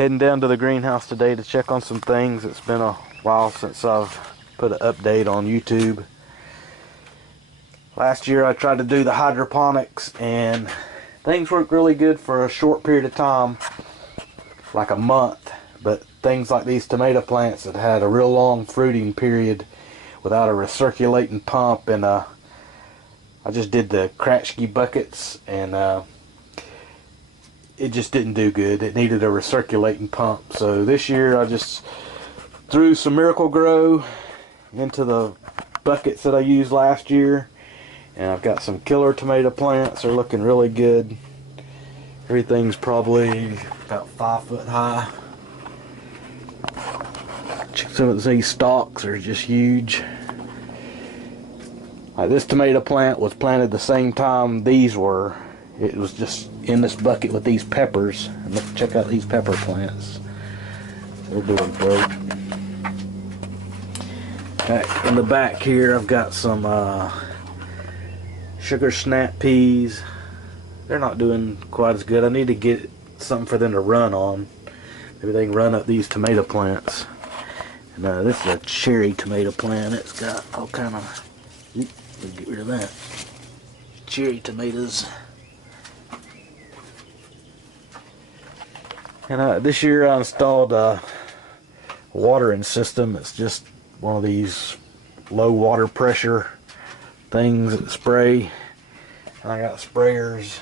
Heading down to the greenhouse today to check on some things. It's been a while since I've put an update on YouTube. Last year I tried to do the hydroponics and things worked really good for a short period of time, like a month, but things like these tomato plants that had a real long fruiting period without a recirculating pump, and I just did the Kratky buckets and it just didn't do good. It needed a recirculating pump. So this year I just threw some Miracle-Gro into the buckets that I used last year, and I've got some killer tomato plants. They're looking really good. Everything's probably about 5 foot high. Some of these stalks are just huge. Like this tomato plant was planted the same time these were. It was just in this bucket with these peppers. And let's check out these pepper plants. They're doing great. In the back here I've got some sugar snap peas. They're not doing quite as good. I need to get something for them to run on. Maybe they can run up these tomato plants. And this is a cherry tomato plant. It's got all kind of... Let's get rid of that. Cherry tomatoes. And this year I installed a watering system. It's just one of these low water pressure things that spray. And I got sprayers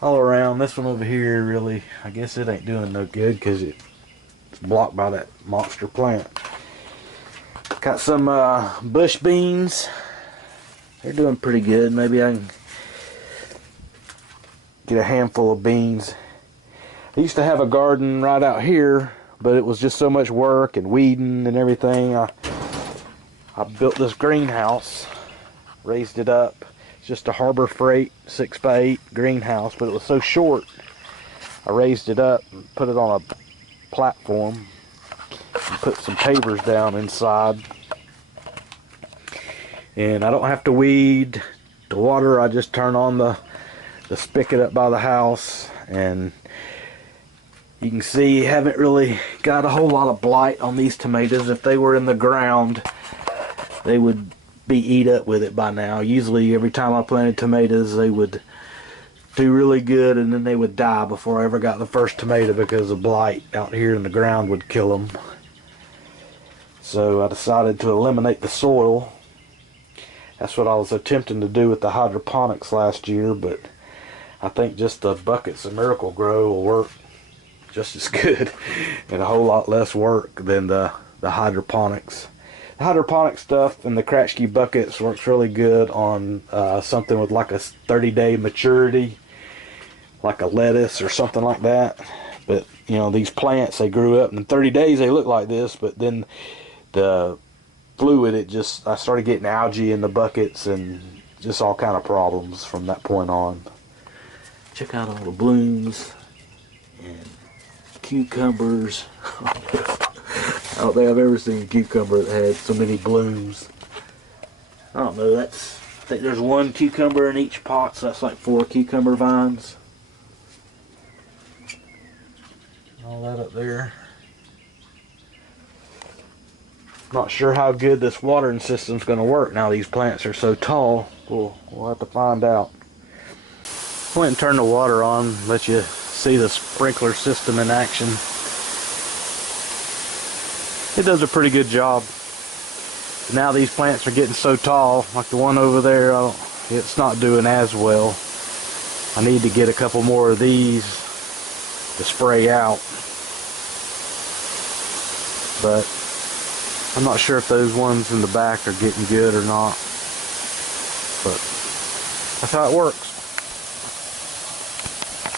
all around. This one over here, really, I guess it ain't doing no good because it's blocked by that monster plant. Got some bush beans. They're doing pretty good. Maybe I can get a handful of beans. I used to have a garden right out here, but it was just so much work and weeding and everything. I built this greenhouse, raised it up. It's just a Harbor Freight 6x8 greenhouse, but it was so short. I raised it up and put it on a platform and put some pavers down inside. And I don't have to weed the water. I just turn on the spigot up by the house, and you can see you haven't really got a whole lot of blight on these tomatoes. If they were in the ground, they would be eat up with it by now. Usually every time I planted tomatoes, they would do really good and then they would die before I ever got the first tomato because the blight out here in the ground would kill them. So I decided to eliminate the soil. That's what I was attempting to do with the hydroponics last year, but I think just the buckets of Miracle-Gro will work just as good and a whole lot less work than the hydroponics. The hydroponic stuff and the Kratky buckets works really good on something with like a 30-day maturity, like a lettuce or something like that. But you know, these plants, they grew up and in 30 days they look like this, but then the fluid, I started getting algae in the buckets and just all kind of problems from that point on. Check out all the blooms and cucumbers. I don't think I've ever seen a cucumber that had so many blooms. I don't know, I think there's one cucumber in each pot, so that's like 4 cucumber vines. All that up there. Not sure how good this watering system's going to work now these plants are so tall. We'll have to find out. I went and turned the water on, let you see the sprinkler system in action. It does a pretty good job. Now these plants are getting so tall, like the one over there, it's not doing as well. I need to get a couple more of these to spray out. But I'm not sure if those ones in the back are getting good or not. But that's how it works.